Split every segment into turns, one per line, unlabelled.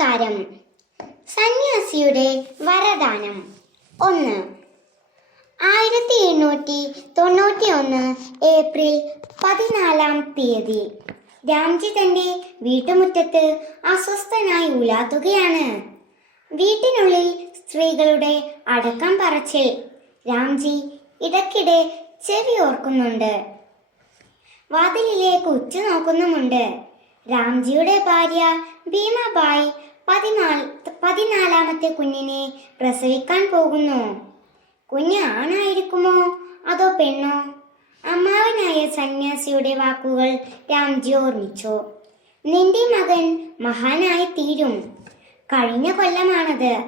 നമസ്കാരം. സന്യാസിയുടെ വരദാനം. ഒന്ന്. ആയിരത്തി എണ്ണൂറ്റി തൊണ്ണൂറ്റി ഒന്ന് ഏപ്രിൽ പതിനാലാം തീയതി. രാംജി തന്റെ വീട്ടുമുറ്റത്ത് അസ്വസ്ഥനായി ഉലാത്തുകയാണ്. വീട്ടിനുള്ളിൽ സ്ത്രീകളുടെ അടക്കം പറച്ചിൽ. രാംജി ഇടയ്ക്കിടെ ചെവി ഓർക്കുന്നുണ്ട്. വാതിലിലേക്ക് ഉച്ചു നോക്കുന്നുമുണ്ട് രാംജിയുടെ ഭാര്യ ഭീമാബായി പതിനാല് പതിനാലാമത്തെ കുഞ്ഞിനെ പ്രസവിക്കാൻ പോകുന്നു. കുഞ്ഞ് ആണായിരിക്കുമോ അതോ പെണ്ണോ? അമ്മാവനായ സന്യാസിയുടെ വാക്കുകൾ രാംജി ഓർമ്മിച്ചു. നിന്റെ മകൻ മഹാനായി തീരും കഴിഞ്ഞ കൊല്ലമാണത്.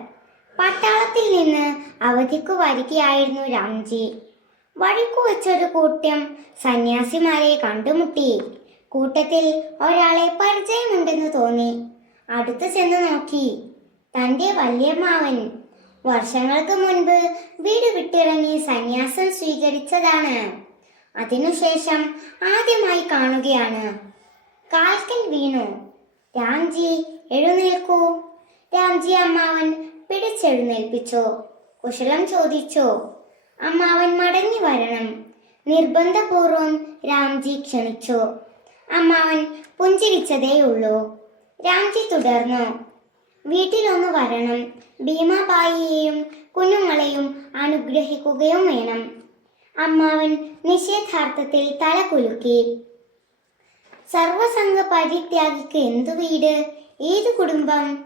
പട്ടാളത്തിൽ നിന്ന് അവധിക്ക് വരികയായിരുന്നു രാംജി. വഴിക്കു വെച്ചൊരു കൂട്ടം സന്യാസിമാരെ കണ്ടുമുട്ടി. കൂട്ടത്തിൽ ഒരാളെ പരിചയമുണ്ടെന്ന് തോന്നി. അടുത്തു ചെന്ന് നോക്കി. തന്റെ വല്യമ്മാവൻ വർഷങ്ങൾക്ക് മുൻപ് വീട് വിട്ടിറങ്ങി സന്യാസം സ്വീകരിച്ചതാണ്. അതിനുശേഷം ആദ്യമായി കാണുകയാണ്. കാൽക്കൽ വീണു. രാംജി എഴുന്നേൽക്കൂ. രാംജി അമ്മാവൻ പിടിച്ചെഴുന്നേൽപ്പിച്ചു. കുശലം ചോദിച്ചു. അമ്മാവൻ മടങ്ങി വരണം. നിർബന്ധപൂർവം രാംജി ക്ഷണിച്ചു. അമ്മാവൻ പുഞ്ചിരിച്ചതേയുള്ളൂ. രാംജി തുടർന്നു. വീട്ടിലൊന്ന് വരണം. ഭീമാബായിയെയും കുഞ്ഞുങ്ങളെയും അനുഗ്രഹിക്കുകയും വേണം. അമ്മാവൻ നിഷേധാർത്ഥത്തിൽ തല കുലുക്കി. സർവസംഘ പരിത്യാഗിക്ക് എന്തു വീട്? ഏത് കുടുംബം?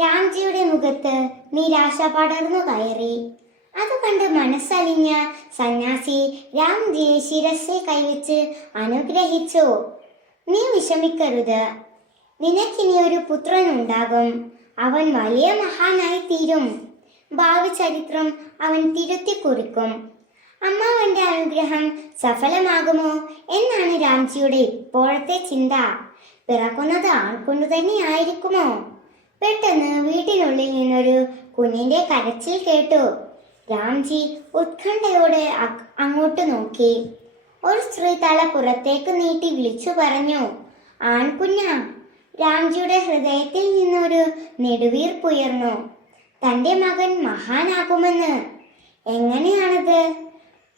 രാംജിയുടെ മുഖത്ത് നിരാശ പടർന്നു കയറി. അത് കണ്ട് മനസ്സലിഞ്ഞ സന്യാസി രാംജിയെ ശിരസെ കൈവച്ച് അനുഗ്രഹിച്ചു. നീ വിഷമിക്കരുത്. നിനക്കിനി ഒരു പുത്രൻ ഉണ്ടാകും അവൻ വലിയ മഹാനായി തീരും ഭാവി ചരിത്രം അവൻ തിരുത്തി കുറിക്കും അമ്മാവന്റെ അനുഗ്രഹം സഫലമാകുമോ എന്നാണ് രാംജിയുടെ ഇപ്പോഴത്തെ ചിന്ത. പിറക്കുന്നത് ആൺകൊണ്ടു തന്നെയായിരിക്കുമോ? പെട്ടെന്ന് വീട്ടിനുള്ളിൽ നിന്നൊരു കുഞ്ഞിന്റെ കരച്ചിൽ കേട്ടു. രാംജി ഉത്കണ്ഠയോടെ അങ്ങോട്ട് നോക്കി. ഒരു സ്ത്രീ തല പുറത്തേക്ക് നീട്ടി വിളിച്ചു പറഞ്ഞു ആൺകുഞ്ഞാ രാംജിയുടെ ഹൃദയത്തിൽ നിന്നൊരു നെടുവീർപ്പുയർന്നു തന്റെ മകൻ മഹാനാകുമെന്ന്. എങ്ങനെയാണത്?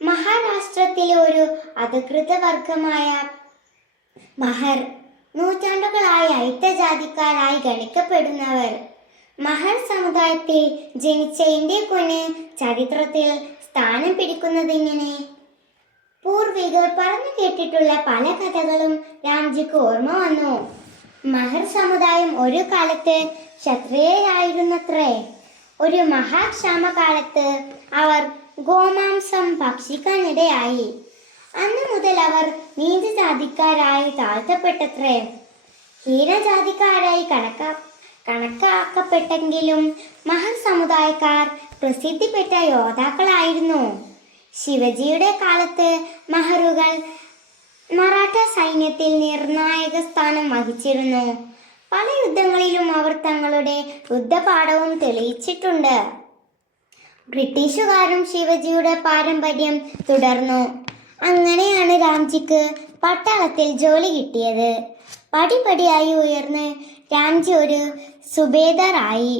മഹാരാഷ്ട്രത്തിലെ ഒരു അധികൃത വർഗമായ മഹർ നൂറ്റാണ്ടുകളായി അയിത്തജാതിക്കാരായി ഗണിക്കപ്പെടുന്നവർ. മഹർ സമുദായത്തിൽ ജനിച്ച എന്റെ കൊന് ചരിത്രത്തിൽ സ്ഥാനം പിടിക്കുന്നതിങ്ങനെ? പൂർവികർ പറഞ്ഞു കേട്ടിട്ടുള്ള പല കഥകളും രാംജിക്ക് ഓർമ്മ വന്നു. മഹർ സമുദായം ഒരു കാലത്ത് ക്ഷത്രിയരായിരുന്നത്രേ ഒരു മഹാക്ഷാമകാലത്ത് അവർ ഗോമാംസം ഭക്ഷിക്കാനിടയായി. അന്ന് മുതൽ അവർ നീചജാതിക്കാരായി താഴ്ത്തപ്പെട്ടത്രേ. ഹീനജാതിക്കാരായി കണക്ക കണക്കാക്കപ്പെട്ടെങ്കിലും മഹർ സമുദായക്കാർ പ്രസിദ്ധിപ്പെട്ട യോദ്ധാക്കളായിരുന്നു. ശിവജിയുടെ കാലത്ത് മഹറുകൾ മറാഠ സൈന്യത്തിൽ നിർണായക സ്ഥാനം വഹിച്ചിരുന്നു. പല യുദ്ധങ്ങളിലും അവർ തങ്ങളുടെ യുദ്ധപാഠവും തെളിയിച്ചിട്ടുണ്ട്. ബ്രിട്ടീഷുകാരും ശിവജിയുടെ പാരമ്പര്യം തുടർന്നു. അങ്ങനെയാണ് രാംജിക്ക് പട്ടാളത്തിൽ ജോലി കിട്ടിയത്. പടിപടിയായി ഉയർന്ന് രാംജി ഒരു സുബേദറായി.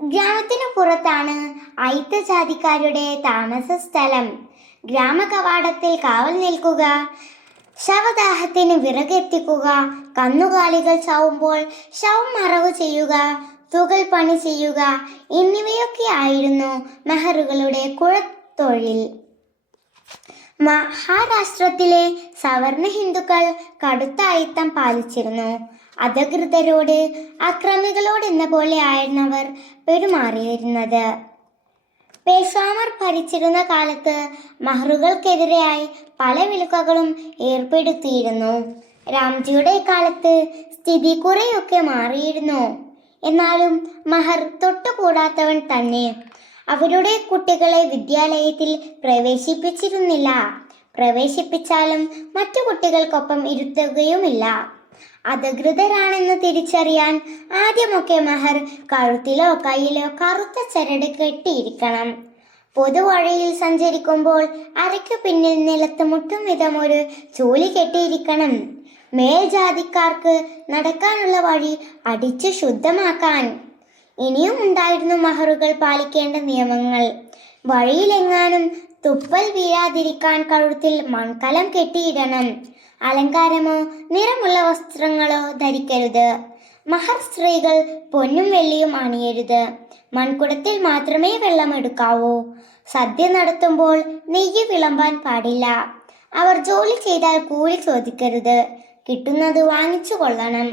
ഗ്രാമത്തിനു പുറത്താണ് അയിത്ത ജാതിക്കാരുടെ താമസ സ്ഥലം ഗ്രാമകവാടത്തിൽ കാവൽ നിൽക്കുക. ശവദാഹത്തിന് വിറകെത്തിക്കുക. കന്നുകാലികൾ ചാവുമ്പോൾ ശവം മറവ് ചെയ്യുക. തുകൽ പണി ചെയ്യുക. എന്നിവയൊക്കെ ആയിരുന്നു മെഹറുകളുടെ കുഴത്തൊഴിൽ. മഹാരാഷ്ട്രത്തിലെ സവർണ ഹിന്ദുക്കൾ കടുത്ത അയിത്തം പാലിച്ചിരുന്നു. അധികൃതരോട് അക്രമികളോട് എന്ന പോലെ ആയിരുന്നവർ പെരുമാറിയിരുന്നത്. പേഷ്വാമർ ഭരിച്ചിരുന്ന കാലത്ത് മഹറുകൾക്കെതിരെയായി പല വിലക്കുകളും ഏർപ്പെടുത്തിയിരുന്നു. രാംജിയുടെ കാലത്ത് സ്ഥിതി കുറെയൊക്കെ മാറിയിരുന്നു. എന്നാലും മഹർ തൊട്ടുകൂടാത്തവൻ തന്നെ. അവരുടെ കുട്ടികളെ വിദ്യാലയത്തിൽ പ്രവേശിപ്പിച്ചിരുന്നില്ല. പ്രവേശിപ്പിച്ചാലും മറ്റു കുട്ടികൾക്കൊപ്പം ഇരുത്തുകയുമില്ല. അധികൃതരാണെന്ന് തിരിച്ചറിയാൻ ആദ്യമൊക്കെ മഹർ കഴുത്തിലോ കയ്യിലോ കറുത്ത ചരട് കെട്ടിയിരിക്കണം. പൊതുവഴിയിൽ സഞ്ചരിക്കുമ്പോൾ അരയ്ക്ക് പിന്നിൽ നിലത്ത് മുട്ടും വിധം ഒരു ചൂലി കെട്ടിയിരിക്കണം. മേൽജാതിക്കാർക്ക് നടക്കാനുള്ള വഴി അടിച്ചു ശുദ്ധമാക്കാൻ. ഇനിയും ഉണ്ടായിരുന്നു മഹറുകൾ പാലിക്കേണ്ട നിയമങ്ങൾ. വഴിയിലെങ്ങാനും തുപ്പൽ വീഴാതിരിക്കാൻ കഴുത്തിൽ മൺകലം കെട്ടിയിടണം. അലങ്കാരമോ നിറമുള്ള വസ്ത്രങ്ങളോ ധരിക്കരുത്. മഹർ സ്ത്രീകൾ പൊന്നും വെള്ളിയും അണിയരുത്. മൺകുടത്തിൽ മാത്രമേ വെള്ളം എടുക്കാവൂ. സദ്യ നടത്തുമ്പോൾ നെയ്യ് വിളമ്പാൻ പാടില്ല. അവർ ജോലി ചെയ്താൽ കൂലി ചോദിക്കരുത്. കിട്ടുന്നത് വാങ്ങിച്ചു കൊള്ളണം.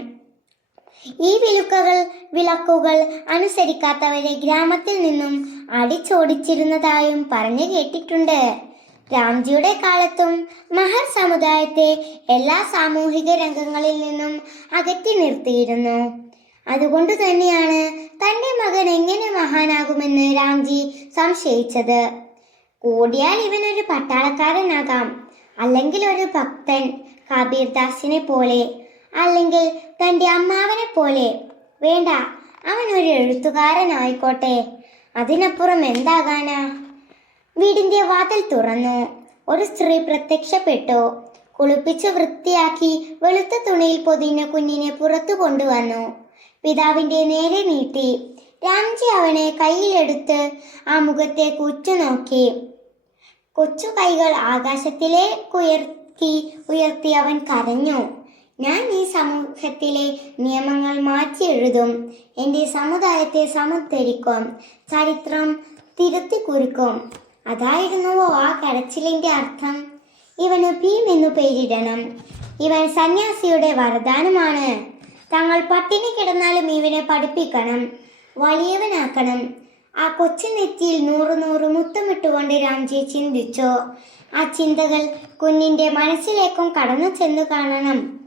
ഈ വിലുക്കകൾ വിളക്കുകൾ അനുസരിക്കാത്തവരെ ഗ്രാമത്തിൽ നിന്നും അടിച്ചോടിച്ചിരുന്നതായും പറഞ്ഞു കേട്ടിട്ടുണ്ട്. രാംജിയുടെ കാലത്തും മഹർ സമുദായത്തെ എല്ലാ സാമൂഹിക രംഗങ്ങളിൽ നിന്നും അകറ്റി നിർത്തിയിരുന്നു. അതുകൊണ്ട് തന്നെയാണ് തന്റെ മകൻ എങ്ങനെ മഹാനാകുമെന്ന് രാംജി സംശയിച്ചത്. കൂടിയാൽ ഇവനൊരു പട്ടാളക്കാരനാകാം അല്ലെങ്കിൽ ഒരു ഭക്തൻ കബീർ ദാസിനെ പോലെ അല്ലെങ്കിൽ തന്റെ അമ്മാവനെ പോലെ. വേണ്ട അവൻ ഒരു എഴുത്തുകാരനായിക്കോട്ടെ. അതിനപ്പുറം എന്താകാനാ? വീടിന്റെ വാതിൽ തുറന്നു. ഒരു സ്ത്രീ പ്രത്യക്ഷപ്പെട്ടു. കുളിപ്പിച്ച് വൃത്തിയാക്കി വെളുത്ത തുണിയിൽ പൊതിഞ്ഞ കുഞ്ഞിനെ പുറത്തു കൊണ്ടുവന്നു. പിതാവിന്റെ നേരെ നീട്ടി. രാംജി അവനെ കയ്യിലെടുത്ത് ആ മുഖത്തേക്ക് ഉറ്റുനോക്കി കൊച്ചു കൈകൾ ആകാശത്തിലേക്ക് ഉയർത്തി ഉയർത്തി അവൻ കരഞ്ഞു. ഞാൻ ഈ സമൂഹത്തിലെ നിയമങ്ങൾ മാറ്റി എഴുതും. എന്റെ സമുദായത്തെ സമുദ്ധരിക്കും ചരിത്രം തിരുത്തി കുറിക്കും. അതായിരുന്നുവോ ആ കരച്ചിലിന്റെ അർത്ഥം. ഇവന് ഭീം എന്നു പേരിടണം. ഇവൻ സന്യാസിയുടെ വരദാനമാണ്. തങ്ങൾ പട്ടിണി കിടന്നാലും ഇവനെ പഠിപ്പിക്കണം വലിയവനാക്കണം. ആ കൊച്ചു നെറ്റിയിൽ നൂറ് നൂറ് മുത്തമിട്ടുകൊണ്ട് രാംജി ചിന്തിച്ചോ. ആ ചിന്തകൾ കുഞ്ഞിന്റെ മനസ്സിലേക്കും കടന്നു ചെന്നു കാണണം.